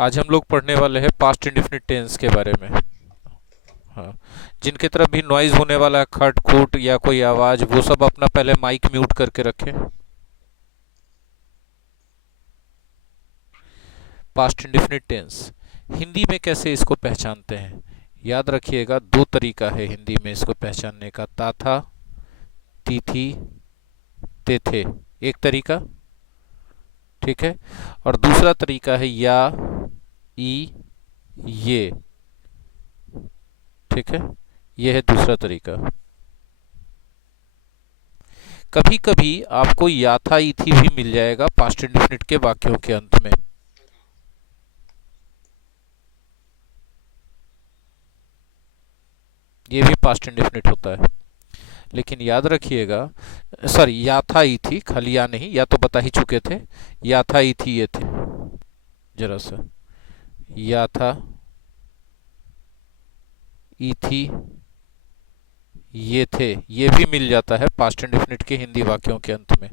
आज हम लोग पढ़ने वाले हैं पास्ट इंडेफिनिट टेंस के बारे में। हाँ, जिनके तरफ भी नॉइज होने वाला है, खट खूट या कोई आवाज, वो सब अपना पहले माइक म्यूट करके रखें। पास्ट इंडेफिनिट टेंस हिंदी में कैसे इसको पहचानते हैं? याद रखिएगा, दो तरीका है हिंदी में इसको पहचानने का। ता था, ती थी, ते थे, एक तरीका। ठीक है। और दूसरा तरीका है या, ई, ये। ठीक है, यह है दूसरा तरीका। कभी कभी आपको या था, ई थी भी मिल जाएगा पास्ट इंडेफिनिट के वाक्यों के अंत में। ये भी पास्ट इंडेफिनिट होता है। लेकिन याद रखिएगा, सॉरी, या था, ई थी, खाली या नहीं, या तो बता ही चुके थे। या था, ई थी, ये थे। जरा सा, या था, ई थी, ये थे, ये भी मिल जाता है पास्ट इंडेफिनिट के हिंदी वाक्यों के अंत में।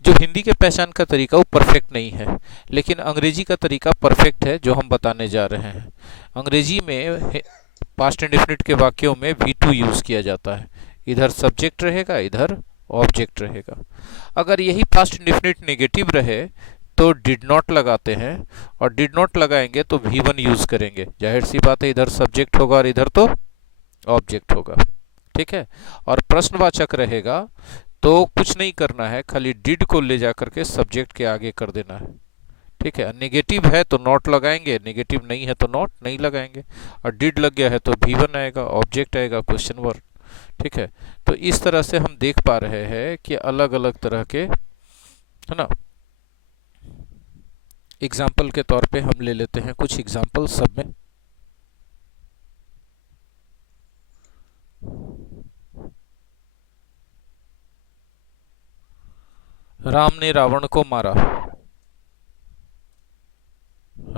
जो हिंदी के पहचान का तरीका वो परफेक्ट नहीं है, लेकिन अंग्रेजी का तरीका परफेक्ट है, जो हम बताने जा रहे हैं। अंग्रेजी में पास्ट इंडेफिनिट के वाक्यों में वी टू यूज किया जाता है। इधर सब्जेक्ट रहेगा, इधर ऑब्जेक्ट रहेगा। अगर यही पास्ट इंडेफिनिट नेगेटिव रहे तो डिड नॉट लगाते हैं, और डिड नॉट लगाएंगे तो वी वन यूज करेंगे। जाहिर सी बात है, इधर सब्जेक्ट होगा और इधर तो ऑब्जेक्ट होगा। ठीक है। और प्रश्नवाचक रहेगा तो कुछ नहीं करना है, खाली डिड को ले जा करके सब्जेक्ट के आगे कर देना है। ठीक है। नेगेटिव है तो नॉट लगाएंगे, नेगेटिव नहीं है तो नॉट नहीं लगाएंगे। और डिड लग गया है तो भी वन आएगा, ऑब्जेक्ट आएगा, क्वेश्चन वर्ड। ठीक है। तो इस तरह से हम देख पा रहे हैं कि अलग अलग तरह के, है ना, एग्जाम्पल के तौर पे हम ले लेते हैं कुछ एग्जाम्पल सब में। राम ने रावण को मारा।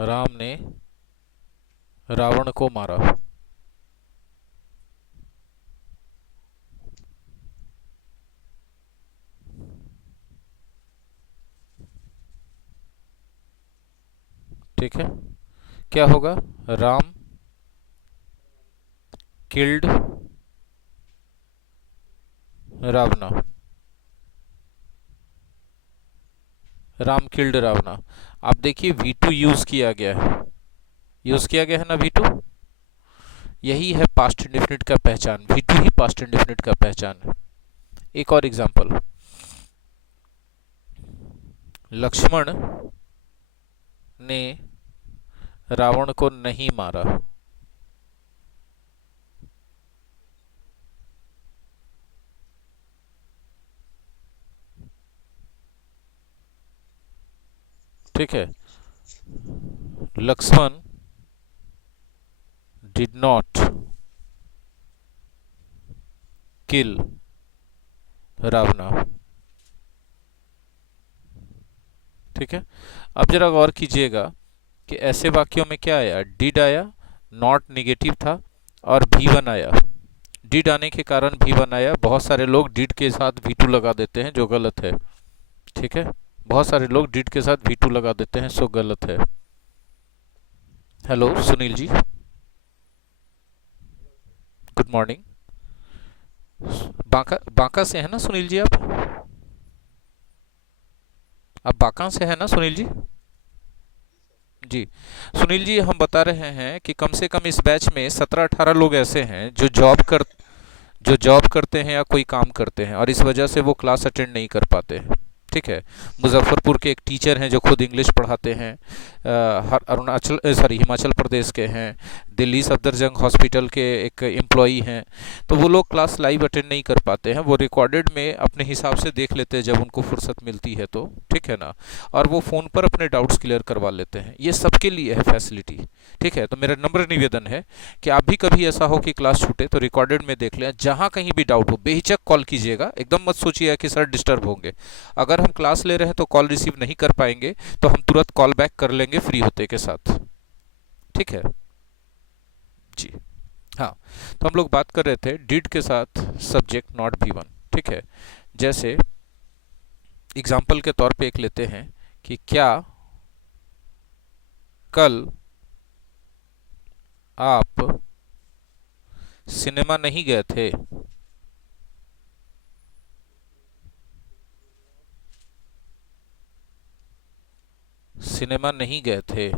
राम ने रावण को मारा। ठीक है। क्या होगा? राम किल्ड रावणा। राम किल्ड रावणा। आप देखिए, वी टू यूज किया गया है, यूज किया गया है ना वी टू। यही है पास्ट इंडेफिनिट का पहचान, वी टू ही पास्ट इंडेफिनिट का पहचान है। एक और एग्जांपल, लक्ष्मण ने रावण को नहीं मारा। ठीक है। Lakshman did not kill Ravana. ठीक है। अब जरा गौर कीजिएगा कि ऐसे वाक्यों में क्या आया? डिड आया, नॉट नेगेटिव था, और भी वन आया। डिड आने के कारण भी वन आया। बहुत सारे लोग डिड के साथ वी टू लगा देते हैं, जो गलत है। ठीक है। बहुत सारे लोग डिड के साथ वी टू लगा देते हैं, सो गलत है। Hello Sunil ji, good morning. Banka Banka से है ना सुनील जी? आप बांका से है ना सुनील जी? जी। सुनील जी, हम बता रहे हैं कि कम से कम इस बैच में 17-18 लोग ऐसे हैं जो जॉब करते हैं या कोई काम करते हैं, और इस वजह से वो क्लास अटेंड नहीं कर पाते हैं। ठीक है। मुजफ्फरपुर के एक टीचर हैं जो खुद इंग्लिश पढ़ाते हैं, अरुणाचल, सॉरी, हिमाचल प्रदेश के हैं। दिल्ली सफदरजंग हॉस्पिटल के एक एम्प्लॉई हैं। तो वो लोग क्लास लाइव अटेंड नहीं कर पाते हैं, वो रिकॉर्डेड में अपने हिसाब से देख लेते हैं जब उनको फुर्सत मिलती है तो। ठीक है ना। और वो फ़ोन पर अपने डाउट्स क्लियर करवा लेते हैं। ये सबके लिए है फैसिलिटी। ठीक है। तो मेरा नम्र निवेदन है कि आप भी कभी ऐसा हो कि क्लास छूटे तो रिकॉर्डेड में देख लें। जहाँ कहीं भी डाउट हो बेहिचक कॉल कीजिएगा, एकदम मत सोचिएगा कि सर डिस्टर्ब होंगे। अगर हम क्लास ले रहे हैं तो कॉल रिसीव नहीं कर पाएंगे तो हम तुरंत कॉल बैक कर लेंगे फ्री होते के साथ। ठीक है जी। हाँ। तो हम लोग बात कर रहे थे डिड के साथ सब्जेक्ट नॉट भी वन। ठीक है। जैसे एग्जाम्पल के तौर पे एक लेते हैं कि क्या कल आप सिनेमा नहीं गए थे। सिनेमा नहीं गए थे।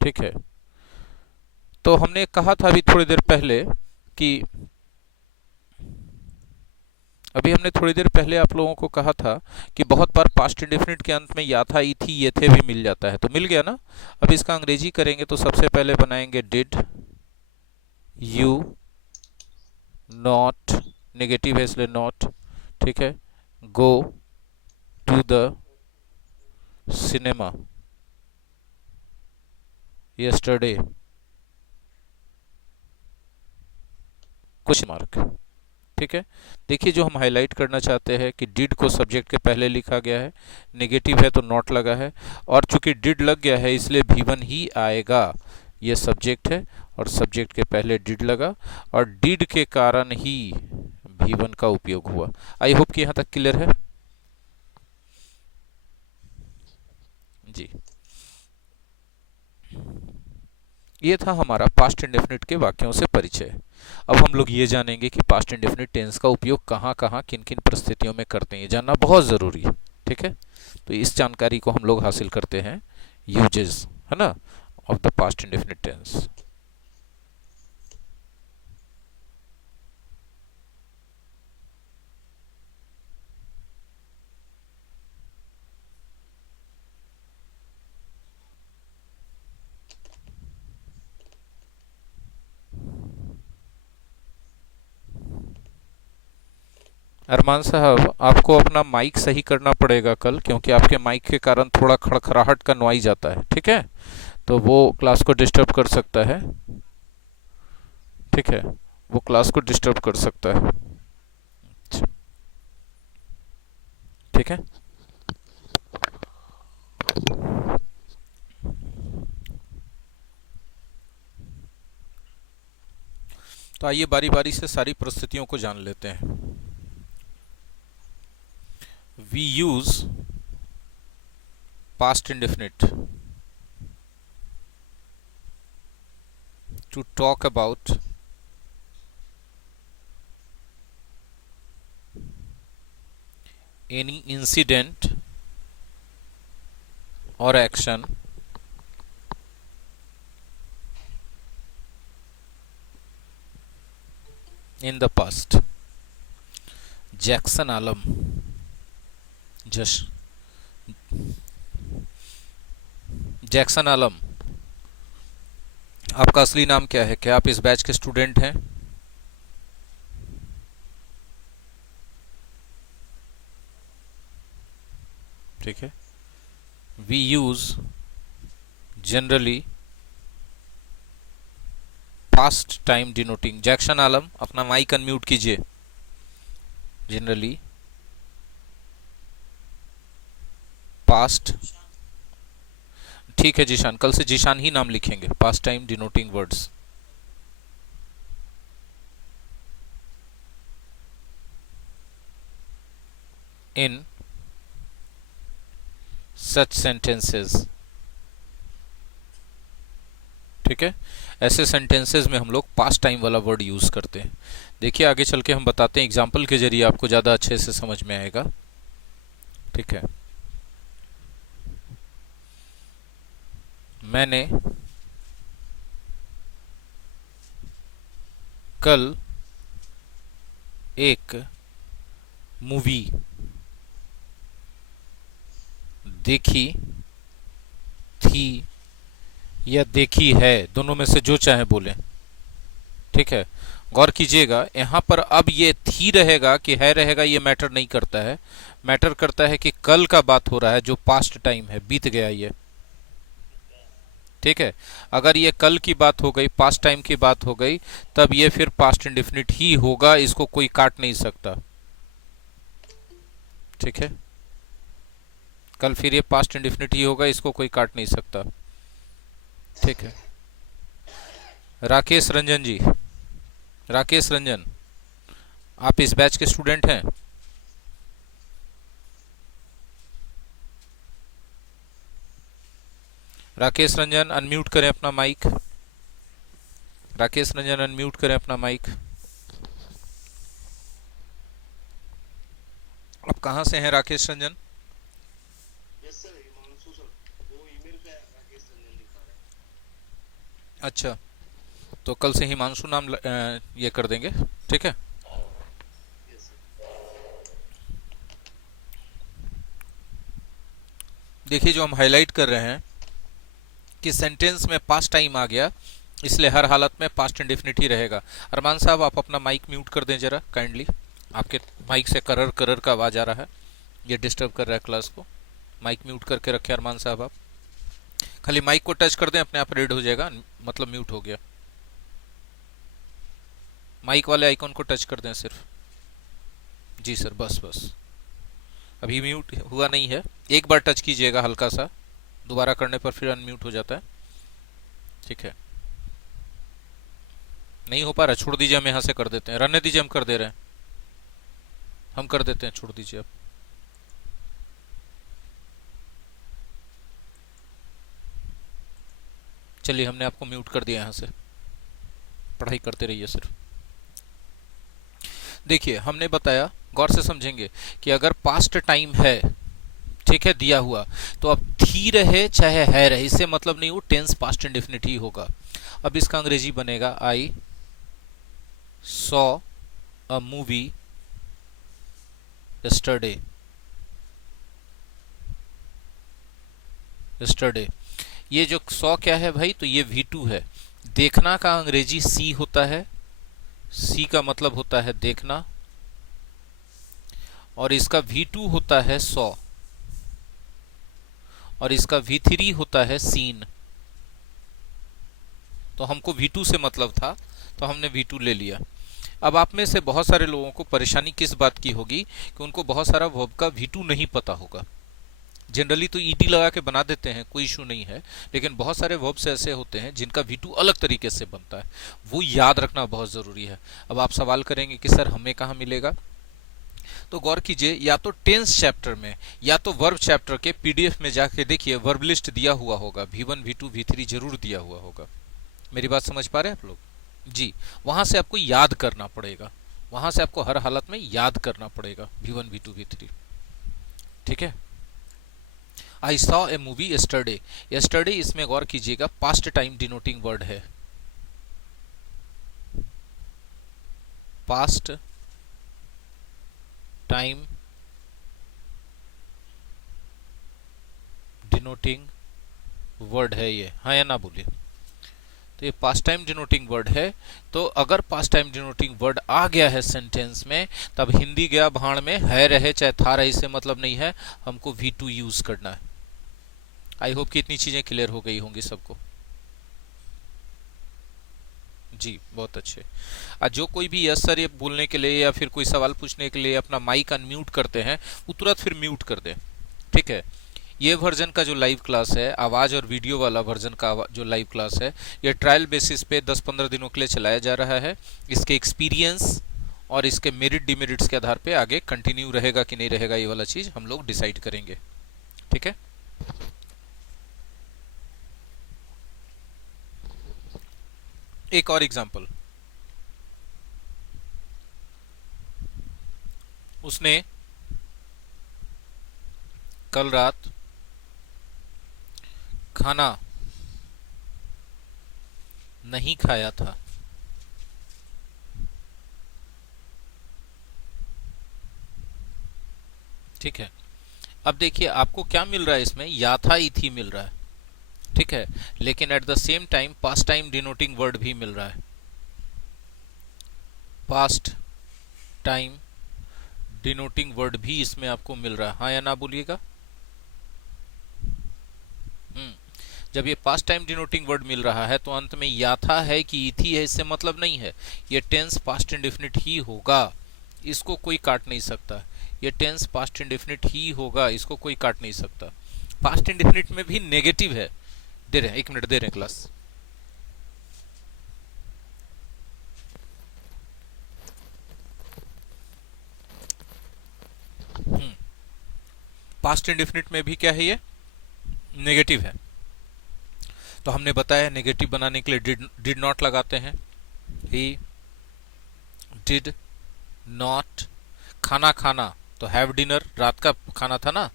ठीक है। तो हमने कहा था अभी थोड़ी देर पहले कि थोड़ी देर पहले आप लोगों को कहा था कि बहुत बार पास्ट इंडेफिनिट के अंत में या था, ई थी, ये थे भी मिल जाता है, तो मिल गया ना। अब इसका अंग्रेजी करेंगे तो सबसे पहले बनाएंगे डिड यू नॉट, नेगेटिव है इसलिए नॉट। ठीक है। Go to the cinema yesterday, question mark. ठीक है। देखिए जो हम हाईलाइट करना चाहते हैं कि डिड को सब्जेक्ट के पहले लिखा गया है, नेगेटिव है तो नॉट लगा है, और चूंकि डिड लग गया है इसलिए V1 ही आएगा। ये सब्जेक्ट है और सब्जेक्ट के पहले डिड लगा और डिड के कारण ही V1 का उपयोग हुआ। आई होप कि यहां तक क्लियर है जी। ये था हमारा पास्ट इंडेफिनिट के वाक्यों से परिचय। अब हम लोग ये जानेंगे कि पास्ट इंडेफिनिट टेंस का उपयोग कहाँ कहाँ किन किन परिस्थितियों में करते हैं, ये जानना बहुत ज़रूरी है। ठीक है। तो इस जानकारी को हम लोग हासिल करते हैं यूजेस, है ना, of the past indefinite tense. Armaan साहब, आपको अपना माइक सही करना पड़ेगा कल, क्योंकि आपके माइक के कारण थोड़ा खड़खड़ाहट का नॉइज आता है। ठीक है। तो वो क्लास को डिस्टर्ब कर सकता है। ठीक है। वो क्लास को डिस्टर्ब कर सकता है। ठीक है। तो आइए बारी बारी से सारी परिस्थितियों को जान लेते हैं। We use past indefinite to talk about any incident or action in the past. Jackson Alam, Jackson Alam, आपका असली नाम क्या है? क्या आप इस बैच के स्टूडेंट हैं? ठीक है। We use generally past time denoting. Jackson Alam, अपना माइक अनम्यूट कीजिए। जनरली पास्ट, ठीक है जीशान, कल से जीशान ही नाम लिखेंगे। Past time denoting words. In such sentences. ठीक है। ऐसे सेंटेंसेस में हम लोग पास्ट टाइम वाला वर्ड यूज करते हैं। देखिए आगे चल के हम बताते हैं, एग्जाम्पल के जरिए आपको ज्यादा अच्छे से समझ में आएगा। ठीक है। मैंने कल एक मूवी देखी थी या देखी है, दोनों में से जो चाहे बोलें। ठीक है। गौर कीजिएगा, यहां पर अब ये थी रहेगा कि है रहेगा ये मैटर नहीं करता है। मैटर करता है कि कल का बात हो रहा है, जो पास्ट टाइम है, बीत गया ये। ठीक है। अगर ये कल की बात हो गई, पास्ट टाइम की बात हो गई, तब ये फिर पास्ट इंडेफिनिट ही होगा, इसको कोई काट नहीं सकता। ठीक है। कल फिर ये पास्ट इंडेफिनिट ही होगा, इसको कोई काट नहीं सकता। ठीक है। राकेश रंजन जी, राकेश रंजन, आप इस बैच के स्टूडेंट हैं? राकेश रंजन अनम्यूट करें अपना माइक। राकेश रंजन अनम्यूट करें अपना माइक। आप कहाँ से हैं Rakesh Ranjan? Yes sir, Himanshu sir. वो ईमेल पे राकेश रंजन लिखा है। अच्छा, तो कल से हिमांशु नाम ये कर देंगे, ठीक है। Yes sir. देखिए जो हम हाईलाइट कर रहे हैं कि सेंटेंस में पास्ट टाइम आ गया, इसलिए हर हालत में पास्ट इंडेफिनिट ही रहेगा। अरमान साहब आप अपना माइक म्यूट कर दें जरा काइंडली। आपके माइक से करर करर का आवाज आ रहा है, ये डिस्टर्ब कर रहा है क्लास को। माइक म्यूट करके रखे अरमान साहब। आप खाली माइक को टच कर दें, अपने आप रेड हो जाएगा, मतलब म्यूट हो गया। माइक वाले आइकॉन को टच कर दें सिर्फ। जी सर, बस बस। अभी म्यूट हुआ नहीं है, एक बार टच कीजिएगा हल्का सा, दोबारा करने पर फिर अनम्यूट हो जाता है, ठीक है। नहीं हो पा रहा, छोड़ दीजिए, हम यहां से कर देते हैं। रहने दीजिए, हम कर दे रहे हैं, हम कर देते हैं, छोड़ दीजिए आप। चलिए, हमने आपको म्यूट कर दिया यहां से, पढ़ाई करते रहिए सिर्फ। देखिए हमने बताया, गौर से समझेंगे कि अगर पास्ट टाइम है, ठीक है, दिया हुआ, तो अब थी रहे चाहे है रहे, इससे मतलब नहीं, वो टेंस पास्ट इंडेफिनिट ही होगा। अब इसका अंग्रेजी बनेगा I saw a movie yesterday. Yesterday, ये जो सॉ क्या है भाई, तो ये V2 है। देखना का अंग्रेजी सी होता है, सी का मतलब होता है देखना, और इसका V2 होता है सॉ, और इसका V3 होता है सीन। तो हमको V2 से मतलब था, तो हमने V2 ले लिया। अब आप में से बहुत सारे लोगों को परेशानी किस बात की होगी कि उनको बहुत सारा वर्ब का V2 नहीं पता होगा। जनरली तो ईडी लगा के बना देते हैं, कोई इशू नहीं है, लेकिन बहुत सारे वर्ब्स ऐसे होते हैं जिनका V2 अलग तरीके से बनता है, वो याद रखना बहुत जरूरी है। अब आप सवाल करेंगे कि सर हमें कहाँ मिलेगा, तो गौर कीजिए, या तो टेंस चैप्टर में या तो वर्ब चैप्टर के पीडीएफ में जाके देखिए, वर्ब लिस्ट दिया हुआ होगा, V1 V2 V3 जरूर दिया हुआ होगा। मेरी बात समझ पा रहे हैं आप लोग? जी, वहां से आपको याद करना पड़ेगा, वहां से आपको हर हालत में याद करना पड़ेगा V1 V2 V3, ठीक है। I saw a movie yesterday. Yesterday, इसमें गौर कीजिएगा, पास्ट टाइम डिनोटिंग वर्ड है, पास्ट टाइम डिनोटिंग वर्ड है ये, हाँ या ना बोलिए। तो ये पास्ट टाइम डिनोटिंग वर्ड है, तो अगर पास्ट टाइम डिनोटिंग वर्ड आ गया है सेंटेंस में, तब हिंदी गया भाड़ में, है रहे चाहे था रहे, इससे मतलब नहीं है, हमको V2 यूज करना है। आई होप कि इतनी चीजें क्लियर हो गई होंगी सबको। जी बहुत अच्छे। आज जो कोई भी यस सर ये बोलने के लिए या फिर कोई सवाल पूछने के लिए अपना माइक अनम्यूट करते हैं, वो तुरंत फिर म्यूट कर दें, ठीक है। ये वर्जन का जो लाइव क्लास है, आवाज और वीडियो वाला वर्जन का जो लाइव क्लास है, ये ट्रायल बेसिस पे 10-15 दिनों के लिए चलाया जा रहा है। इसके एक्सपीरियंस और इसके मेरिट डिमेरिट्स के आधार पे आगे कंटिन्यू रहेगा कि नहीं रहेगा, ये वाला चीज हम लोग डिसाइड करेंगे, ठीक है। एक और एग्जांपल, उसने कल रात खाना नहीं खाया था। ठीक है, अब देखिए आपको क्या मिल रहा है इसमें, या था ई थी मिल रहा है, ठीक है, लेकिन at the same time past time denoting word भी मिल रहा है। पास्ट टाइम डिनोटिंग वर्ड भी इसमें आपको मिल रहा है, हाँ या ना बोलिएगा। जब ये पास्ट टाइम डिनोटिंग वर्ड मिल रहा है, तो अंत में या था है कि ई थी है, इससे मतलब नहीं है, ये टेंस पास्ट इंडेफिनिट ही होगा, इसको कोई काट नहीं सकता। ये टेंस पास्ट इंडेफिनिट ही होगा, इसको कोई काट नहीं सकता। पास्ट इंडेफिनिट में भी नेगेटिव है, दे रहे हैं, 1 मिनट दे रहे हैं क्लास। पास्ट इंडेफिनिट में भी क्या है, ये नेगेटिव है, तो हमने बताया नेगेटिव बनाने के लिए डिड नॉट लगाते हैं। ही डिड नॉट खाना खाना, तो हैव डिनर, रात का खाना था ना,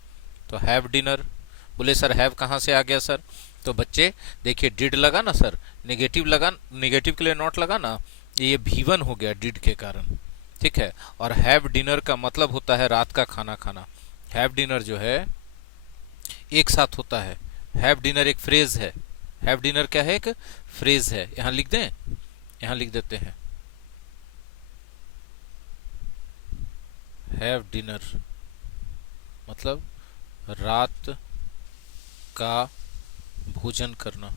तो हैव डिनर। बोले सर हैव कहाँ से आ गया सर? तो बच्चे देखिए डिड लगा ना सर, नेगेटिव लगा, नेगेटिव के लिए नॉट लगा ना, ये V1 हो गया डिड के कारण। ठीक है, और हैव डिनर का मतलब होता है रात का खाना खाना। हैव डिनर जो है एक साथ होता है। हैव डिनर एक फ्रेज है। हैव डिनर क्या है? एक फ्रेज है। यहां लिख दें, यहां लिख देते हैं हैव डिनर मतलब रात का भोजन करना।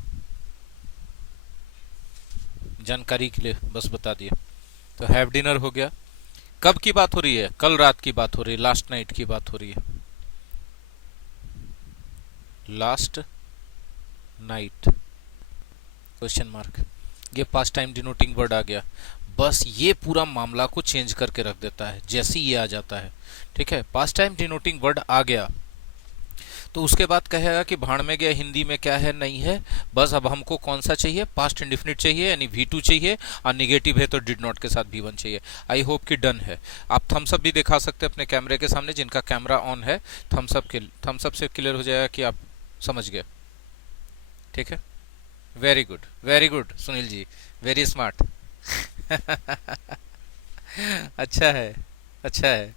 जानकारी के लिए बस बता दिए। तो हैव डिनर हो गया। कब की बात हो रही है? कल रात की बात हो रही है, लास्ट नाइट की बात हो रही है, लास्ट नाइट क्वेश्चन मार्क। ये पास्ट टाइम डिनोटिंग वर्ड आ गया। बस ये पूरा मामला को चेंज करके रख देता है जैसे ही ये आ जाता है। ठीक है, पास्ट टाइम डिनोटिंग वर्ड आ गया तो उसके बाद कहेगा कि भाड़ में गया हिंदी में क्या है, नहीं है। बस अब हमको कौन सा चाहिए? पास्ट इंडिफिनिट चाहिए, यानी V2 चाहिए, और निगेटिव है तो डिड नॉट के साथ V1 चाहिए। आई होप कि डन है। आप थम्स अप भी दिखा सकते हैं अपने कैमरे के सामने, जिनका कैमरा ऑन है थम्स अप से क्लियर हो जाएगा कि आप समझ गए। ठीक है, very good Sunil ji, very smart. अच्छा है, अच्छा है।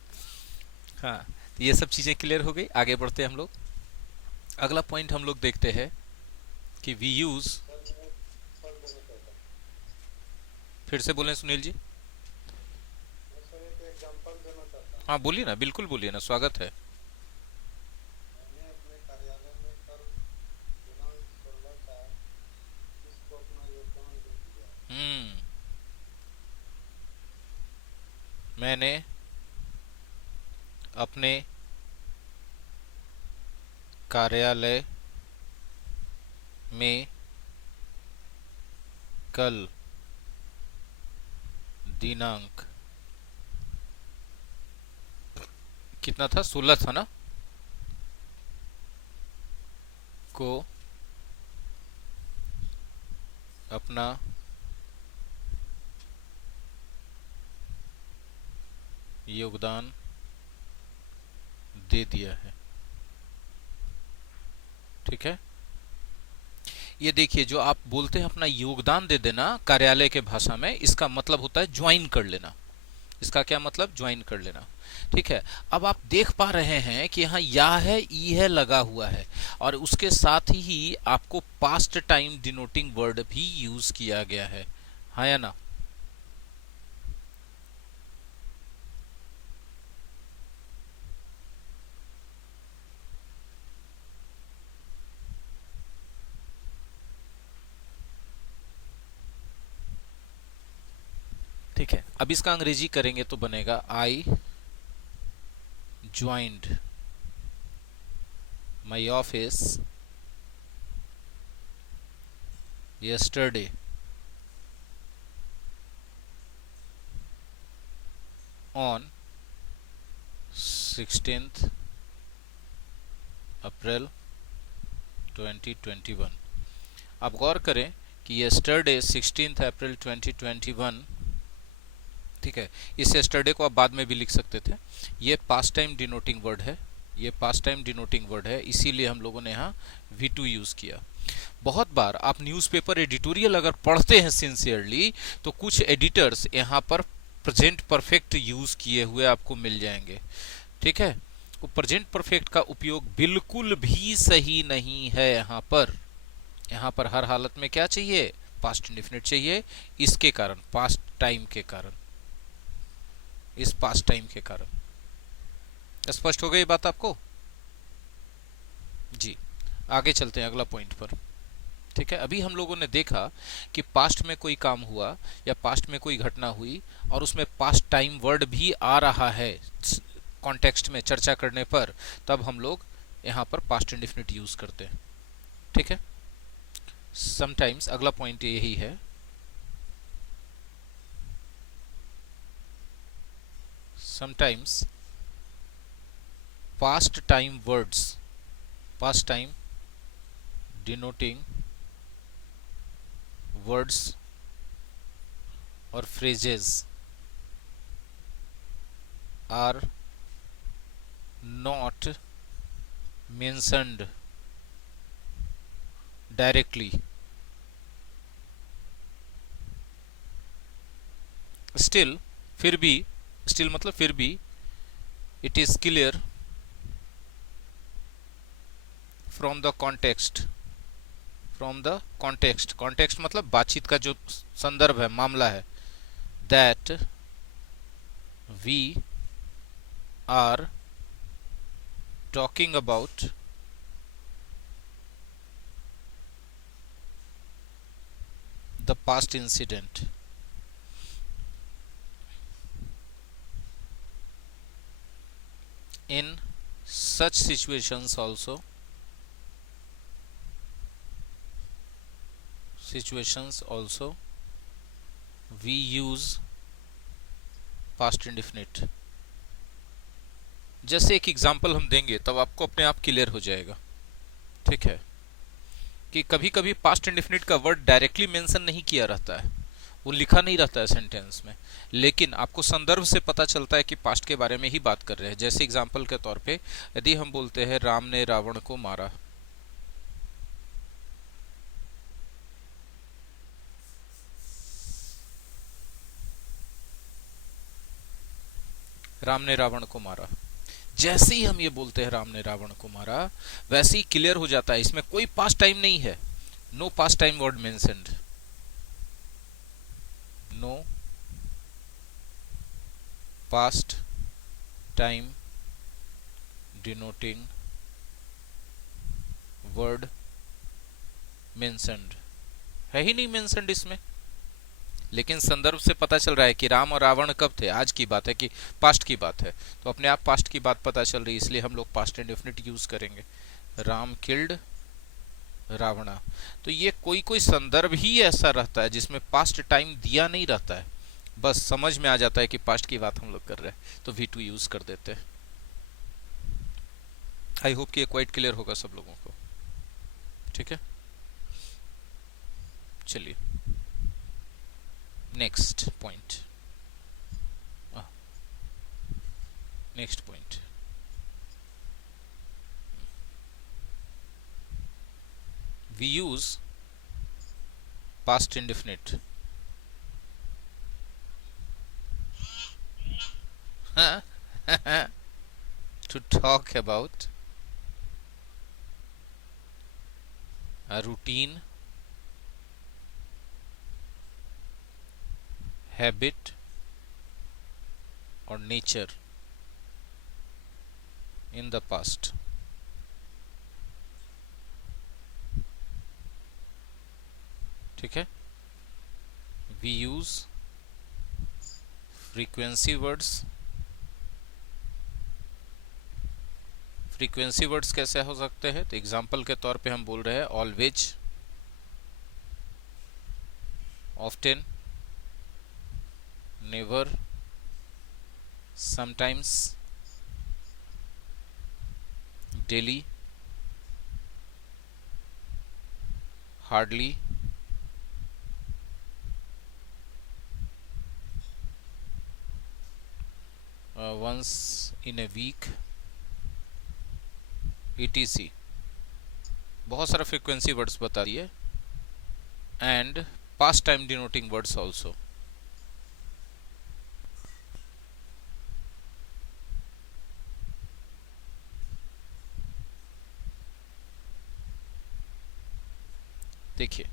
हाँ, तो ये सब चीजें क्लियर हो गई। आगे बढ़ते हैं हम लोग। अगला पॉइंट हम लोग देखते हैं कि वी यूज, सर देना चाहता हूँ। फिर से बोलें सुनील जी। मैं सर एक एग्जांपल देना चाहता हूँ। हाँ बोलिए ना, बिल्कुल बोलिए ना, स्वागत है। मैंने अपने कार्यालय में कल दिनांक 16/4 इसको अपना योगदान दे दिया। हम्म, मैंने अपने कार्यालय में कल दिनांक कितना था? 16 था ना, को अपना योगदान दे दिया है। ठीक है, ये देखिए जो आप बोलते हैं अपना योगदान दे देना कार्यालय के भाषा में, इसका मतलब होता है ज्वाइन कर लेना। इसका क्या मतलब? ज्वाइन कर लेना। ठीक है, अब आप देख पा रहे हैं कि यहाँ या है, ई है लगा हुआ है, और उसके साथ ही आपको पास्ट टाइम डिनोटिंग वर्ड भी यूज किया गया है। हाँ या ना? ठीक है, अब इसका अंग्रेजी करेंगे तो बनेगा आई joined my office yesterday on 16th अप्रैल 2021। आप गौर करें कि yesterday 16th अप्रैल 2021, ठीक है, इस yesterday को आप बाद में भी लिख सकते थे। ये पास्ट टाइम डिनोटिंग वर्ड है, ये पास्ट टाइम डिनोटिंग वर्ड है, इसीलिए हम लोगों ने यहाँ V2 यूज किया। बहुत बार आप न्यूज़पेपर एडिटोरियल अगर पढ़ते हैं सिंसियरली तो कुछ एडिटर्स यहाँ पर प्रेजेंट परफेक्ट यूज किए हुए आपको मिल जाएंगे। ठीक है, तो प्रेजेंट परफेक्ट का उपयोग बिल्कुल भी सही नहीं है यहाँ पर। यहाँ पर हर हालत में क्या चाहिए? पास्ट इंडेफिनिट चाहिए। इसके कारण, पास्ट टाइम के कारण, इस पास्ट टाइम के कारण। स्पष्ट हो गई बात आपको? जी, आगे चलते हैं अगला पॉइंट पर। ठीक है, अभी हम लोगों ने देखा कि पास्ट में कोई काम हुआ या पास्ट में कोई घटना हुई और उसमें पास्ट टाइम वर्ड भी आ रहा है कॉन्टेक्स्ट में चर्चा करने पर, तब हम लोग यहाँ पर पास्ट इंडेफिनिट यूज करते हैं। ठीक है, समटाइम्स अगला पॉइंट यही है, sometimes past time words, past time denoting words और phrases are not mentioned directly, still फिर भी, still मतलब फिर भी, it is clear from the context, from the context, context मतलब बातचीत का जो संदर्भ है, मामला है, that we are talking about the past incident. In such situations also, we use past indefinite. जैसे एक एग्जाम्पल हम देंगे तब आपको अपने आप क्लियर हो जाएगा, ठीक है, कि कभी कभी पास्ट इंडेफिनिट का वर्ड डायरेक्टली मेंशन नहीं किया रहता है, वो लिखा नहीं रहता है सेंटेंस में, लेकिन आपको संदर्भ से पता चलता है कि पास्ट के बारे में ही बात कर रहे हैं। जैसे एग्जाम्पल के तौर पे यदि हम बोलते हैं राम ने रावण को मारा, राम ने रावण को मारा, जैसे ही हम ये बोलते हैं राम ने रावण को मारा, वैसे ही क्लियर हो जाता है इसमें कोई पास्ट टाइम नहीं है, no past time word mentioned, no past time denoting word mentioned, है ही नहीं मेंशन्ड इसमें, लेकिन संदर्भ से पता चल रहा है कि राम और रावण कब थे, आज की बात है कि पास्ट की बात है, तो अपने आप पास्ट की बात पता चल रही है, इसलिए हम लोग पास्ट इंडेफिनिट यूज करेंगे, राम किल्ड रावणा। तो ये कोई कोई संदर्भ ही ऐसा रहता है जिसमें पास्ट टाइम दिया नहीं रहता है, बस समझ में आ जाता है कि पास्ट की बात हम लोग कर रहे हैं तो V2 यूज कर देते हैं। आई होप कि ये क्वाइट क्लियर होगा सब लोगों को, ठीक है। चलिए next point, next point, we use past indefinite to talk about a routine, habit or nature in the past. ठीक है, we use frequency words. Frequency words कैसे हो सकते हैं, तो एग्जांपल के तौर पे हम बोल रहे हैं always, often, never, sometimes, daily, hardly, once in a week, etc. बहुत सारा फ्रीक्वेंसी वर्ड्स बता दिए, and past time denoting words also. देखिए,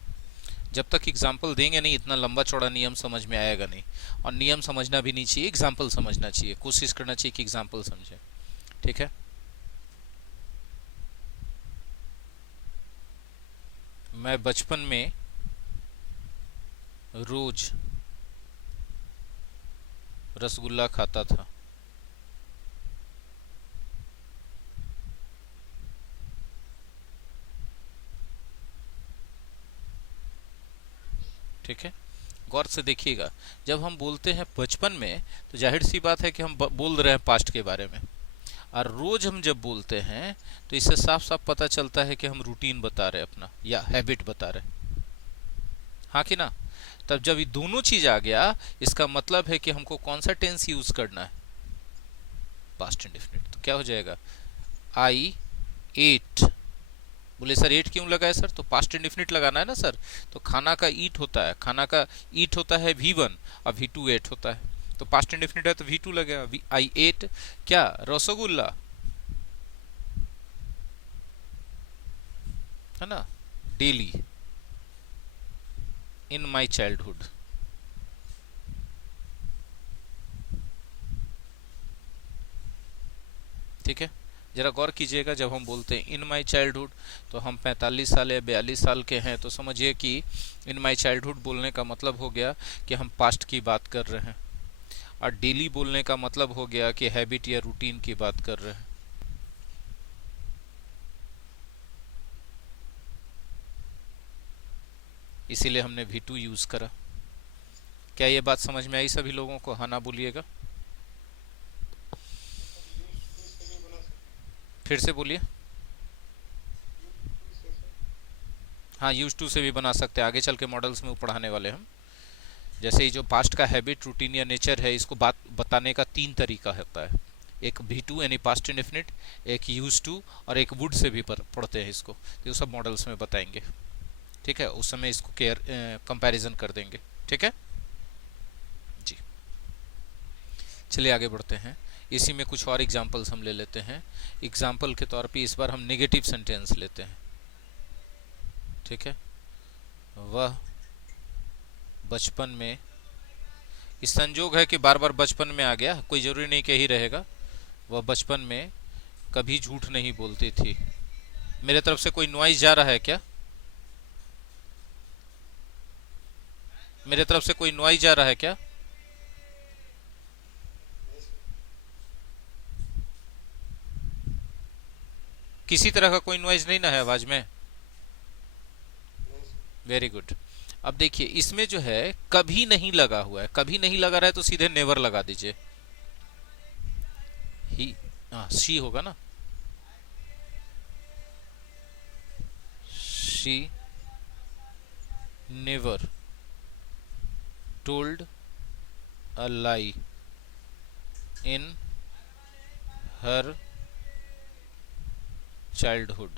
जब तक एग्जाम्पल देंगे नहीं इतना लंबा चौड़ा नियम समझ में आएगा नहीं, और नियम समझना भी नहीं चाहिए, एग्जाम्पल समझना चाहिए, कोशिश करना चाहिए कि एग्जाम्पल समझे, ठीक है। मैं बचपन में रोज रसगुल्ला खाता था। ठीक है, गौर से देखिएगा, जब हम बोलते हैं बचपन में तो जाहिर सी बात है कि हम बोल रहे हैं पास्ट के बारे में, और रोज हम जब बोलते हैं तो इससे साफ साफ पता चलता है कि हम रूटीन बता रहे हैं अपना, या हैबिट बता रहे हैं। हाँ कि ना? तब जब ये दोनों चीज आ गया, इसका मतलब है कि हमको कौन सा टेंस यूज करना है? Past indefinite. तो क्या हो जाएगा? आई एट। बोले सर एट क्यों लगा है सर? तो पास्ट इंडेफिनिट लगाना है ना सर। तो खाना का ईट होता है, खाना का ईट होता है V1 और V2 एट होता है। तो पास्ट इंडेफिनिट है तो V2 लगेगा। आई एट क्या? रसगुल्ला, है ना? Daily in my childhood. ठीक है, जरा गौर कीजिएगा, जब हम बोलते हैं इन माई चाइल्डहुड तो हम 45 साल या 42 साल के हैं, तो समझिए कि इन माई चाइल्डहुड बोलने का मतलब हो गया कि हम पास्ट की बात कर रहे हैं, और डेली बोलने का मतलब हो गया कि हैबिट या रूटीन की बात कर रहे हैं। इसीलिए हमने V2 यूज करा। क्या ये बात समझ में आई सभी लोगों को? हाँ ना बोलिएगा। सर यूज टू से भी बना सकते फिर से बोलिए। यूज टू से सर। हाँ, यूज टू से भी बना सकते हैं, आगे चल के मॉडल्स में वो पढ़ाने वाले हम। जैसे ही जो पास्ट का हैबिट, रूटीन या नेचर है, इसको बात बताने का 3 तरीका होता है। एक V2 यानी पास्ट इंडेफिनिट, एक यूज टू, और एक वुड से भी पढ़ते हैं इसको। तो ये सब मॉडल्स में बताएंगे। ठीक है, उस समय इसको केयर कंपैरिजन कर देंगे। ठीक है जी। चलिए आगे बढ़ते हैं। इसी में कुछ और एग्जांपल्स हम ले लेते हैं। एग्जांपल के तौर पे इस बार हम नेगेटिव सेंटेंस लेते हैं। ठीक है, वह बचपन में, इस संजोग है कि बार बार बचपन में आ गया, कोई जरूरी नहीं कि ही रहेगा। वह बचपन में कभी झूठ नहीं बोलती थी। मेरे तरफ से कोई नॉइज जा रहा है क्या? मेरे तरफ से कोई नॉइज जा रहा है क्या? नहीं सर। किसी तरह का कोई नॉइज नहीं ना है आवाज में? नहीं सर। Very good. अब देखिए, इसमें जो है कभी नहीं लगा हुआ है। कभी नहीं लगा रहा है तो सीधे नेवर लगा दीजिए। ही, हाँ शी होगा ना। She never told a lie in her childhood.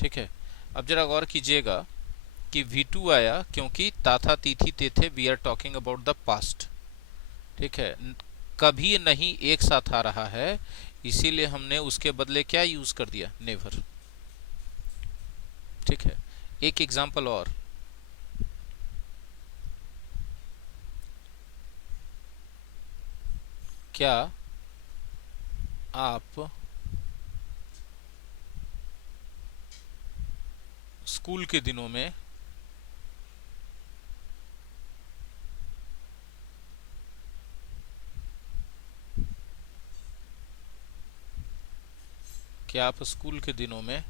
ठीक है, अब जरा गौर कीजिएगा कि V2 आया क्योंकि ताथा तीथी तेथे, we are talking about the past. ठीक है, कभी नहीं एक साथ आ रहा है, इसीलिए हमने उसके बदले क्या यूज कर दिया? नेवर। ठीक है, एक एग्जांपल और। क्या आप स्कूल के दिनों में क्या आप स्कूल के दिनों में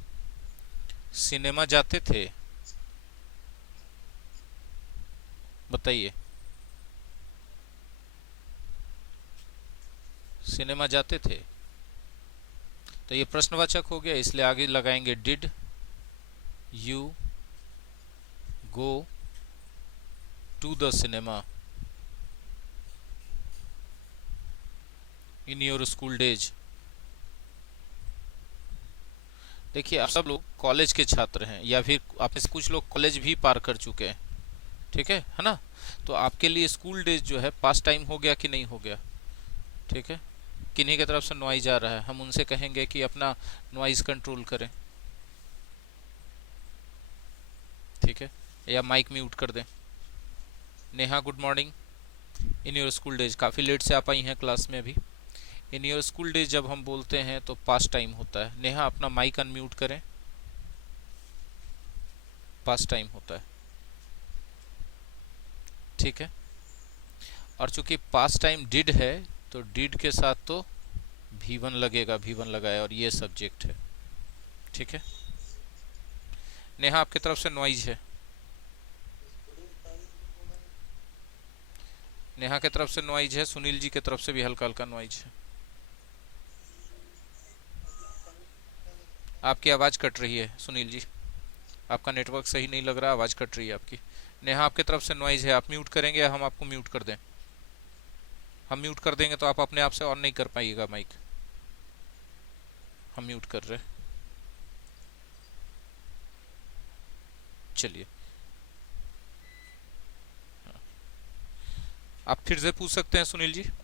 सिनेमा जाते थे? बताइए, सिनेमा जाते थे? तो ये प्रश्नवाचक हो गया, इसलिए आगे लगाएंगे did you go to the cinema in your school days. देखिए, आप सब लोग कॉलेज के छात्र हैं, या फिर आप में से कुछ लोग कॉलेज भी पार कर चुके हैं। ठीक है ना? तो आपके लिए स्कूल डेज जो है पास टाइम हो गया कि नहीं हो गया? ठीक है, किन्हीं की तरफ से नॉइज आ रहा है, हम उनसे कहेंगे कि अपना नॉइज कंट्रोल करें। ठीक है, या माइक म्यूट कर दें। Neha good morning. In your school days, काफ़ी लेट से आप आई हैं क्लास में अभी। इन योर स्कूल डेज जब हम बोलते हैं तो पास्ट टाइम होता है। नेहा अपना माइक अनम्यूट करें। पास्ट टाइम होता है। ठीक है, और चूंकि पास्ट टाइम डिड है तो डिड के साथ तो V1 लगेगा, V1 लगाया, और ये सब्जेक्ट है। ठीक है, नेहा आपकी तरफ से नॉइज है। स्कूलिंग टाइम भी बोला है। नेहा की तरफ से नॉइज है, सुनील जी की तरफ से भी हल्का हल्का नॉइज है। अभी कनेक्ट कर लेते हैं। आपकी आवाज कट रही है सुनील जी। आपका नेटवर्क सही नहीं लग रहा, आवाज़ कट रही है आपकी। नेहा आपके तरफ से नॉइज है, आप म्यूट करेंगे या हम आपको म्यूट कर दें? हम म्यूट कर देंगे तो आप अपने आप से ऑन नहीं कर पाइएगा माइक। हम म्यूट कर रहे। चलिए, आप फिर से पूछ सकते हैं सुनील जी। स्कूलिंग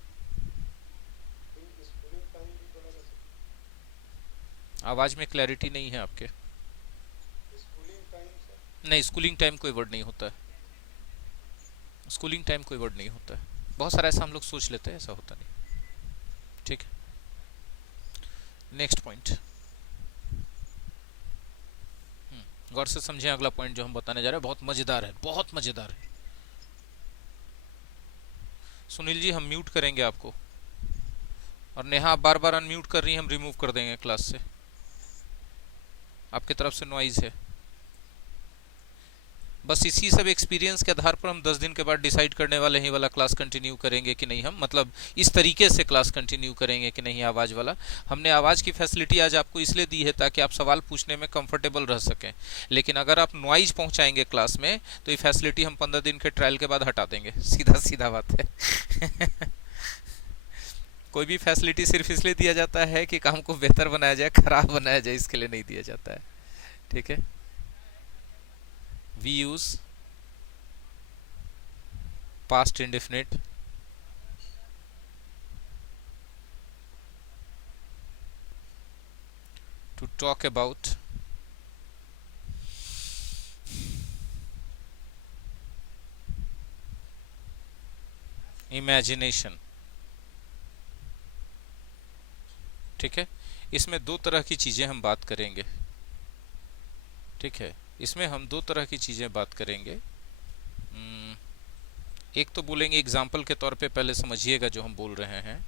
टाइम भी बोला जा आवाज़ में क्लैरिटी नहीं है आपके। सकता, स्कूलिंग टाइम सर। नहीं, स्कूलिंग टाइम कोई वर्ड नहीं होता है। स्कूलिंग टाइम कोई वर्ड नहीं होता है। बहुत सारा ऐसा हम लोग सोच लेते हैं, ऐसा होता नहीं। ठीक है, नेक्स्ट पॉइंट। गौर से समझें, अगला पॉइंट जो हम बताने जा रहे हैं बहुत मजेदार है, बहुत मजेदार है। सुनील जी हम म्यूट करेंगे आपको, और नेहा आप बार बार अनम्यूट कर रही हैं, हम रिमूव कर देंगे क्लास से। आपकी तरफ से नॉइज है। बस इसी सब एक्सपीरियंस के आधार पर हम 10 दिन के बाद डिसाइड करने वाले हैं वाला क्लास कंटिन्यू करेंगे कि नहीं। हम मतलब इस तरीके से क्लास कंटिन्यू करेंगे कि नहीं आवाज़ वाला। हमने आवाज़ की फैसिलिटी आज आपको इसलिए दी है ताकि आप सवाल पूछने में कंफर्टेबल रह सकें, लेकिन अगर आप नॉइज पहुंचाएंगे क्लास में तो ये फैसिलिटी हम 15 दिन के ट्रायल के बाद हटा देंगे। सीधा सीधा बात है। कोई भी फैसिलिटी सिर्फ इसलिए दिया जाता है कि काम को बेहतर बनाया जाए, खराब बनाया जाए, इसके लिए नहीं दिया जाता है। ठीक है, we use past indefinite to talk about imagination। ठीक है, इसमें दो तरह की चीजें हम बात करेंगे। ठीक है, इसमें हम दो तरह की चीजें बात करेंगे। एक तो बोलेंगे एग्जाम्पल के तौर पे, पहले समझिएगा जो हम बोल रहे हैं।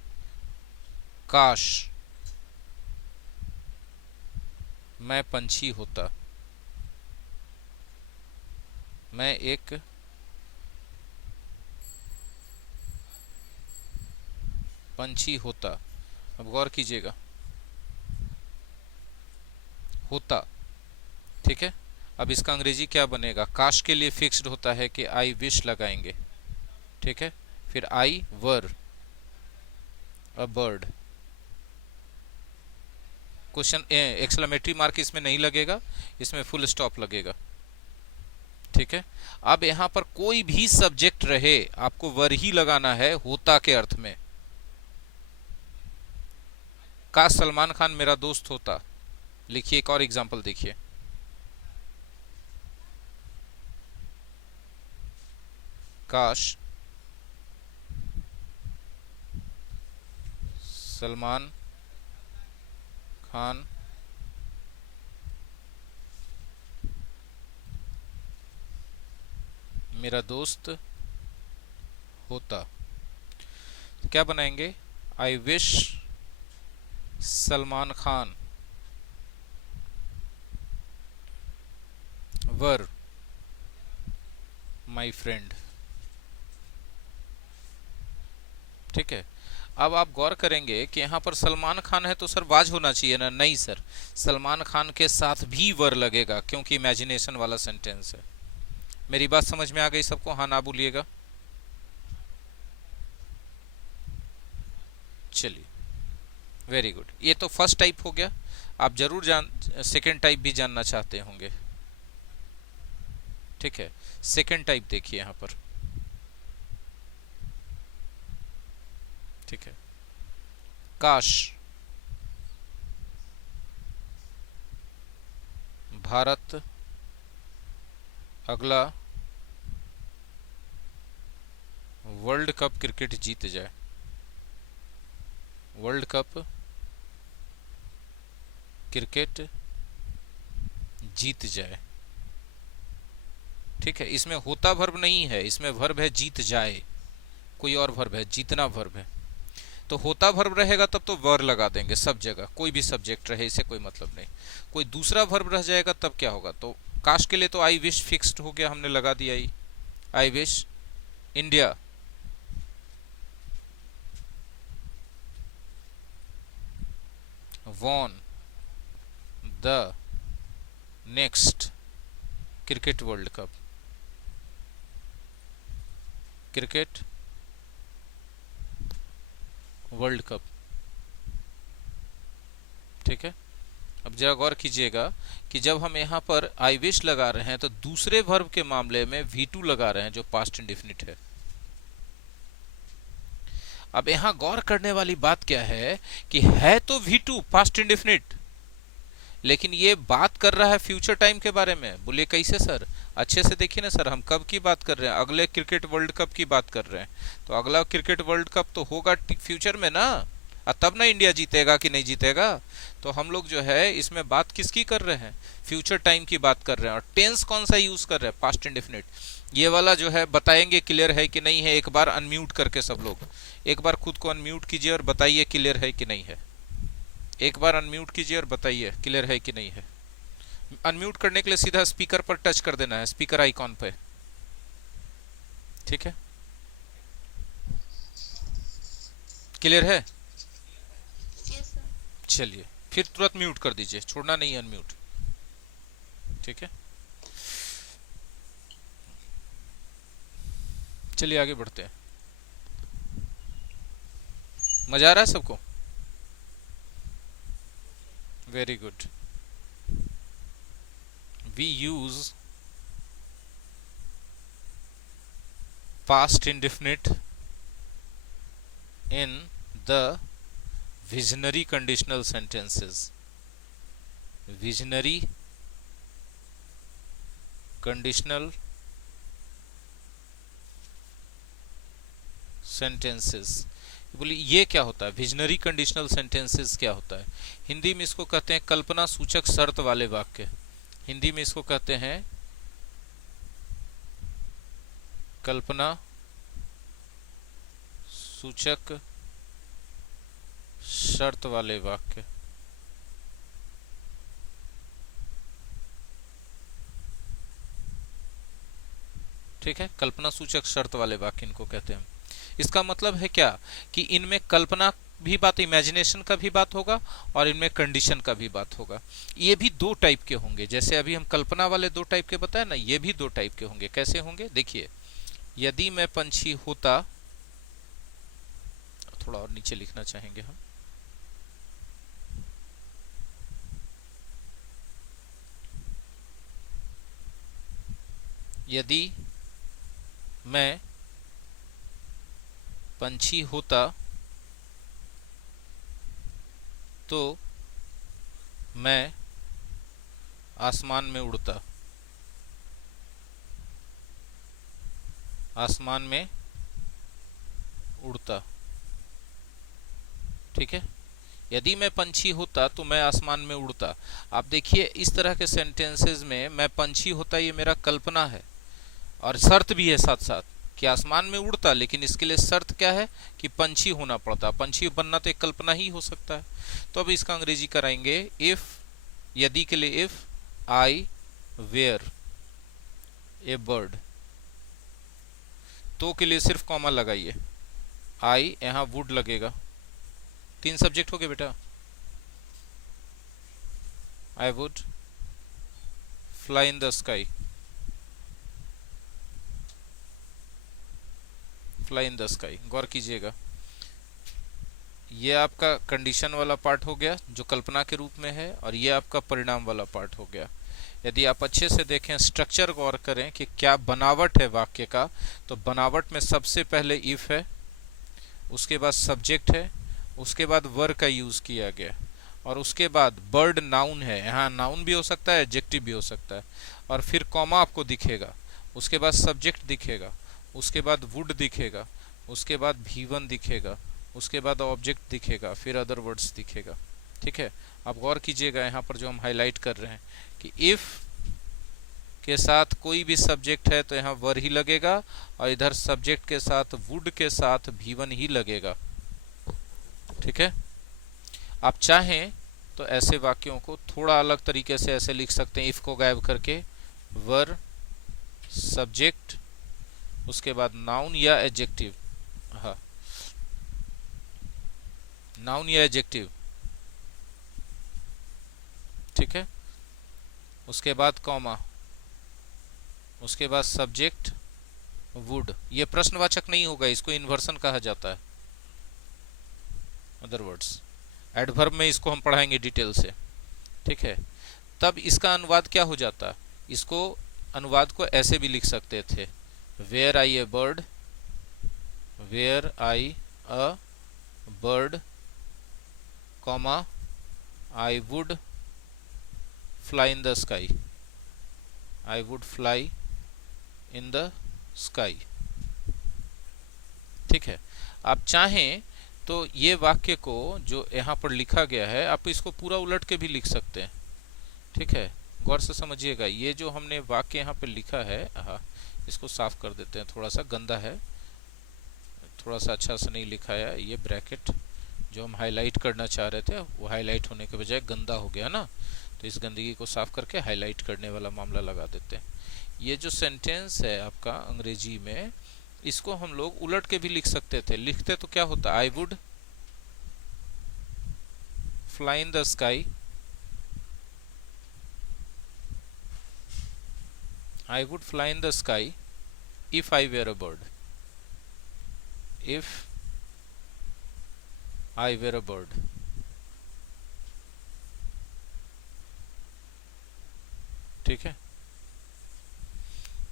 काश मैं पंछी होता, मैं एक पंछी होता। अब गौर कीजिएगा, होता। ठीक है, अब इसका अंग्रेजी क्या बनेगा? काश के लिए फिक्स्ड होता है कि आई विश लगाएंगे। ठीक है, फिर I were a bird. Question exclamatory mark इसमें नहीं लगेगा, इसमें फुल स्टॉप लगेगा। ठीक है, अब यहां पर कोई भी सब्जेक्ट रहे आपको वर ही लगाना है होता के अर्थ में। काश सलमान खान मेरा दोस्त होता। लिखिए, एक और एग्जांपल देखिए। काश सलमान खान मेरा दोस्त होता। तो क्या बनाएंगे? I wish Salman Khan were my friend. ठीक है, अब आप गौर करेंगे कि यहां पर सलमान खान है तो सर वाज होना चाहिए ना? नहीं सर, सलमान खान के साथ भी वर लगेगा क्योंकि इमेजिनेशन वाला सेंटेंस है। मेरी बात समझ में आ गई सबको? हाँ ना बोलिएगा। चलिए, वेरी गुड। ये तो फर्स्ट टाइप हो गया। आप जरूर सेकेंड टाइप भी जानना चाहते होंगे। ठीक है, सेकेंड टाइप देखिए यहां पर। ठीक है, काश भारत अगला वर्ल्ड कप क्रिकेट जीत जाए। वर्ल्ड कप क्रिकेट जीत जाए। ठीक है, इसमें होता वर्ब नहीं है, इसमें वर्ब है जीत जाए। कोई और वर्ब है, जीतना वर्ब है। तो होता वर्ब रहेगा तब तो वर लगा देंगे सब जगह, कोई भी सब्जेक्ट रहे इसे कोई मतलब नहीं। कोई दूसरा वर्ब रह जाएगा तब क्या होगा? तो काश के लिए तो आई विश फिक्स्ड हो गया, हमने लगा दिया I wish India won the next cricket world cup, cricket world cup. ठीक है। अब जरा गौर कीजिएगा कि जब हम यहाँ पर आई विश लगा रहे हैं तो दूसरे वर्ब के मामले में V2 लगा रहे हैं जो पास्ट इंडेफिनिट है। अब यहाँ गौर करने वाली बात क्या है कि है तो V2 पास्ट इंडेफिनिट, लेकिन ये बात कर रहा है फ्यूचर टाइम के बारे में। बोलिए कैसे सर? अच्छे से देखिए ना सर, हम कब की बात कर रहे हैं? अगले क्रिकेट वर्ल्ड कप की बात कर रहे हैं। तो अगला क्रिकेट वर्ल्ड कप तो होगा फ्यूचर में ना, और तब ना इंडिया जीतेगा कि नहीं जीतेगा। तो हम लोग जो है इसमें बात किसकी कर रहे हैं? फ्यूचर टाइम की बात कर रहे हैं। और टेंस कौन सा यूज कर रहे हैं? Past indefinite. ये वाला जो है बताएंगे क्लियर है कि नहीं है। एक बार अनम्यूट करके सब लोग एक बार खुद को अनम्यूट कीजिए और बताइए क्लियर है कि नहीं है। एक बार अनम्यूट कीजिए और बताइए क्लियर है कि नहीं है। अनम्यूट करने के लिए सीधा स्पीकर पर टच कर देना है, स्पीकर आइकॉन पे। ठीक है, क्लियर है? चलिए फिर तुरंत म्यूट कर दीजिए, छोड़ना नहीं है अनम्यूट। ठीक है, चलिए आगे बढ़ते हैं। मजा आ रहा है सबको? Very good. We use past indefinite in the visionary conditional sentences. visionary conditional sentences। बोलिए ये क्या होता है? विजनरी कंडीशनल सेंटेंसेस क्या होता है? हिंदी में इसको कहते हैं कल्पना सूचक शर्त वाले वाक्य। हिंदी में इसको कहते हैं कल्पना सूचक शर्त वाले वाक्य। ठीक है, कल्पना सूचक शर्त वाले वाक्य इनको कहते हैं। इसका मतलब है क्या कि इनमें कल्पना भी बात, इमेजिनेशन का भी बात होगा और इनमें कंडीशन का भी बात होगा। ये भी दो टाइप के होंगे, जैसे अभी हम कल्पना वाले दो टाइप के बताए ना, ये भी दो टाइप के होंगे। कैसे होंगे देखिए, यदि मैं पंछी होता, थोड़ा और नीचे लिखना चाहेंगे हम, यदि मैं पंछी होता तो मैं आसमान में उड़ता। आसमान में उड़ता। ठीक है, यदि मैं पंछी होता तो मैं आसमान में उड़ता। आप देखिए इस तरह के सेंटेंसेस में मैं पंछी होता ये मेरा कल्पना है और शर्त भी है साथ साथ कि आसमान में उड़ता, लेकिन इसके लिए शर्त क्या है कि पंछी होना पड़ता। पंछी बनना तो एक कल्पना ही हो सकता है। तो अब इसका अंग्रेजी कराएंगे इफ, यदि के लिए if I were a bird, तो के लिए सिर्फ कॉमा लगाइए, आई यहां वुड लगेगा। तीन सब्जेक्ट हो गए बेटा। I would fly in the sky, fly in the sky. गौर कीजिएगा, ये आपका कंडीशन वाला पार्ट हो गया जो कल्पना के रूप में है, और ये आपका परिणाम वाला पार्ट हो गया। यदि आप अच्छे से देखें, स्ट्रक्चर गौर करें कि क्या बनावट है वाक्य का, तो बनावट में सबसे पहले इफ है, उसके बाद सब्जेक्ट है, उसके बाद वर का यूज किया गया, और उसके बाद बर्ड नाउन है। यहाँ नाउन भी हो सकता है, एडजेक्टिव भी हो सकता है, और फिर कॉमा आपको दिखेगा, उसके बाद सब्जेक्ट दिखेगा, उसके बाद वुड दिखेगा, उसके बाद V1 दिखेगा, उसके बाद ऑब्जेक्ट दिखेगा, फिर अदर वर्ड्स दिखेगा। ठीक है, आप गौर कीजिएगा यहाँ पर जो हम हाईलाइट कर रहे हैं कि इफ के साथ कोई भी सब्जेक्ट है तो यहाँ वर ही लगेगा, और इधर सब्जेक्ट के साथ वुड के साथ V1 ही लगेगा। ठीक है, आप चाहें तो ऐसे वाक्यों को थोड़ा अलग तरीके से ऐसे लिख सकते हैं, इफ को गायब करके वर सब्जेक्ट उसके बाद नाउन या एडजेक्टिव, हाँ नाउन या एडजेक्टिव। ठीक है, उसके बाद कॉमा, उसके बाद सब्जेक्ट वुड। ये प्रश्नवाचक नहीं होगा, इसको इन्वर्सन कहा जाता है। अदर वर्ड्स, एडवर्ब में इसको हम पढ़ाएंगे डिटेल से, ठीक है। तब इसका अनुवाद क्या हो जाता, इसको अनुवाद को ऐसे भी लिख सकते थे, were I a bird, were I a bird, comma I would fly in the sky, I would fly in the sky, ठीक है। आप चाहें तो ये वाक्य को जो यहाँ पर लिखा गया है, आप इसको पूरा उलट के भी लिख सकते हैं, ठीक है। गौर से समझिएगा, ये जो हमने वाक्य यहाँ पे लिखा है, इसको साफ कर देते हैं, थोड़ा सा गंदा है, थोड़ा सा अच्छा से नहीं लिखा है। ये ब्रैकेट जो हम हाईलाइट करना चाह रहे थे, वो हाईलाइट होने के बजाय गंदा हो गया ना, तो इस गंदगी को साफ करके हाईलाइट करने वाला मामला लगा देते हैं। ये जो सेंटेंस है आपका अंग्रेजी में, इसको हम लोग उलट के भी लिख सकते थे। लिखते तो क्या होता, आई would fly in the sky, I would fly in the sky if I were a bird. If I were a bird. ठीक है।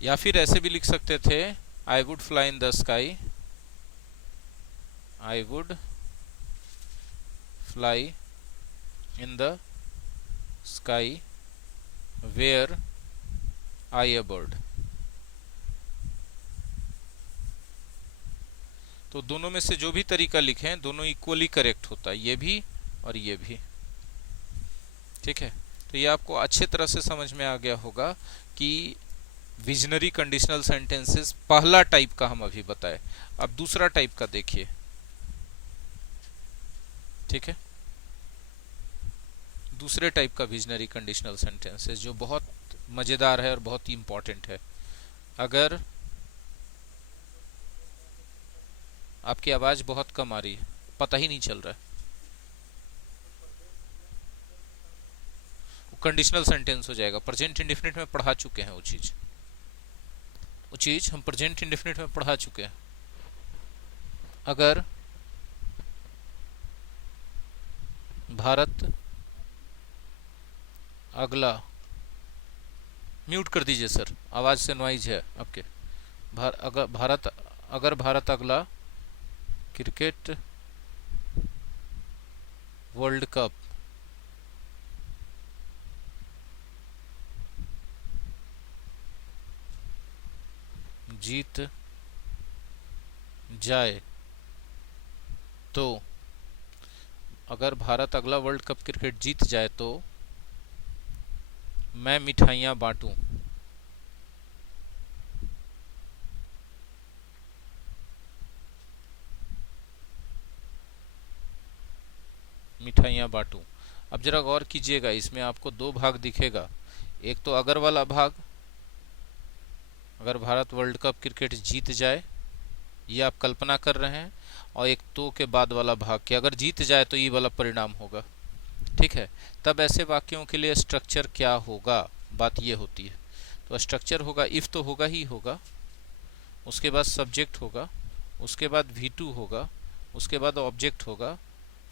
या फिर ऐसे भी लिख सकते थे, I would fly in the sky, I would fly in the sky where I a bird। तो दोनों में से जो भी तरीका लिखें, दोनों इक्वली करेक्ट होता है, ये भी और ये भी, ठीक है। तो ये आपको अच्छे तरह से समझ में आ गया होगा कि विजनरी कंडीशनल सेंटेंसेस पहला टाइप का हम अभी बताए। अब दूसरा टाइप का देखिए, ठीक है। दूसरे टाइप का विजनरी कंडीशनल सेंटेंसेस जो बहुत मजेदार है और बहुत ही इंपॉर्टेंट है। अगर आपकी आवाज बहुत कम आ रही है, पता ही नहीं चल रहा है, वो कंडीशनल सेंटेंस हो जाएगा। प्रेजेंट इंडेफिनिट में पढ़ा चुके हैं वो चीज हम प्रेजेंट इंडेफिनिट में पढ़ा चुके हैं। अगर भारत अगला, म्यूट कर दीजिए सर, आवाज से नॉइज है आपके। अगर भारत अगला क्रिकेट वर्ल्ड कप जीत जाए तो, अगर भारत अगला वर्ल्ड कप क्रिकेट जीत जाए तो मैं मिठाइयां बांटूं। मिठाइयां बांटूं। अब जरा गौर कीजिएगा, इसमें आपको दो भाग दिखेगा। एक तो अगर वाला भाग, अगर भारत वर्ल्ड कप क्रिकेट जीत जाए, ये आप कल्पना कर रहे हैं, और एक तो के बाद वाला भाग कि अगर जीत जाए तो ये वाला परिणाम होगा, ठीक है। तब ऐसे वाक्यों के लिए स्ट्रक्चर क्या होगा, बात ये होती है। तो स्ट्रक्चर होगा, इफ तो होगा ही होगा, उसके बाद सब्जेक्ट होगा, उसके बाद V2 होगा, उसके बाद ऑब्जेक्ट होगा,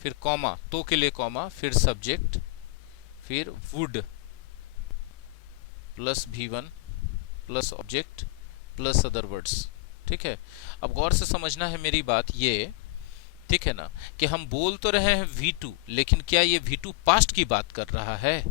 फिर कॉमा, तो के लिए कॉमा, फिर सब्जेक्ट, फिर would plus V1 plus object plus other words, ठीक है। अब गौर से समझना है मेरी बात ये, ठीक है ना, कि हम बोल तो रहे हैं V2, लेकिन क्या ये V2 पास्ट की बात कर रहा है?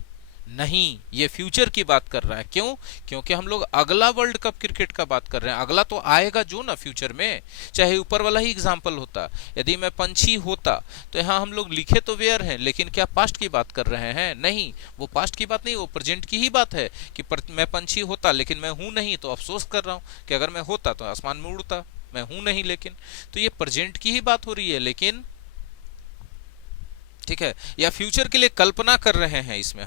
नहीं, ये फ्यूचर की बात कर रहा है। क्यों? क्योंकि हम लोग अगला वर्ल्ड कप क्रिकेट का बात कर रहे हैं। अगला तो आएगा जो ना फ्यूचर में, चाहे ऊपर वाला ही एग्जाम्पल होता। यदि मैं पंछी होता तो यहाँ हम लोग लिखे तो वेयर हैं, लेकिन क्या पास्ट की बात कर रहे हैं? नहीं, वो पास्ट की बात नहीं, वो प्रेजेंट की ही बात है कि मैं पंछी होता, लेकिन मैं हूं नहीं, तो अफसोस कर रहा हूं कि अगर मैं होता तो आसमान में उड़ता, मैं हूं नहीं लेकिन। तो ये प्रेजेंट की ही बात हो रही है, लेकिन ठीक है, या फ्यूचर के लिए कल्पना कर रहे हैं इसमें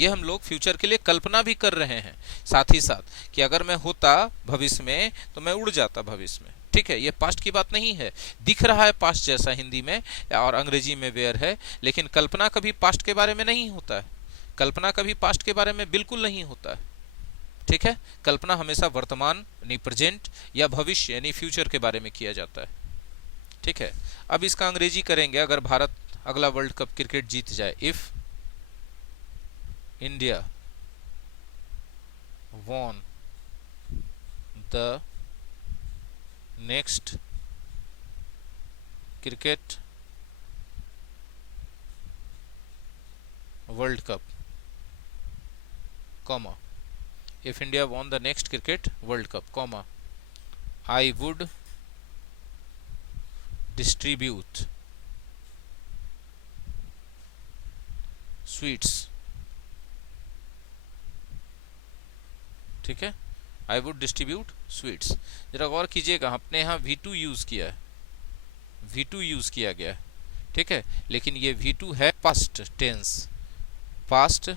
हम लोग फ्यूचर के लिए कल्पना भी कर रहे हैं साथ ही साथ, कि अगर मैं होता भविष्य में तो मैं उड़ जाता भविष्य में, ठीक है। ये पास्ट की बात नहीं है। दिख रहा है पास्ट जैसा हिंदी में और अंग्रेजी में वेयर है, लेकिन कल्पना कभी पास्ट के बारे में नहीं होता है। कल्पना कभी पास्ट के बारे में बिल्कुल नहीं होता है, ठीक है, कल्पना हमेशा वर्तमान यानी प्रेजेंट या भविष्य यानी फ्यूचर के बारे में किया जाता है। ठीक है, अब इसका अंग्रेजी करेंगे। अगर भारत अगला वर्ल्ड कप क्रिकेट जीत जाए, if India won the next cricket world cup, comma, if India won the next cricket world cup, comma, I would distribute sweets। ठीक है, आई वुड डिस्ट्रीब्यूट स्वीट्स। जरा गौर कीजिएगा, अपने यहाँ V2 यूज किया है, V2 use किया गया है। ठीक है, लेकिन ये V2 है past tense, past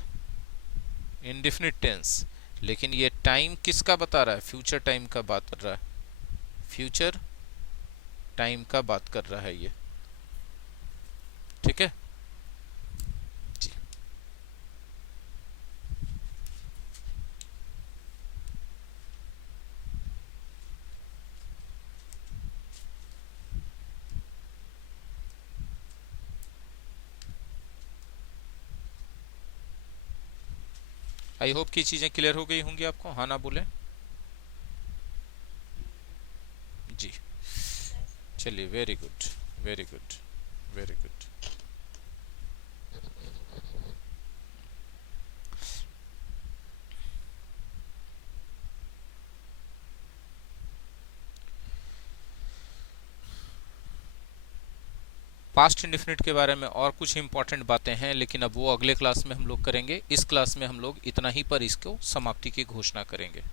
indefinite tense, लेकिन ये टाइम किसका बता रहा है? फ्यूचर टाइम का बात कर रहा है, फ्यूचर टाइम का बात कर रहा है ये। ठीक है, आई होप कि चीजें क्लियर हो गई होंगी आपको। हाँ ना बोले जी। चलिए, very good, very good, very good. Past indefinite के बारे में और कुछ इंपॉर्टेंट बातें हैं, लेकिन अब वो अगले क्लास में हम लोग करेंगे। इस क्लास में हम लोग इतना ही पर इसको समाप्ति की घोषणा करेंगे।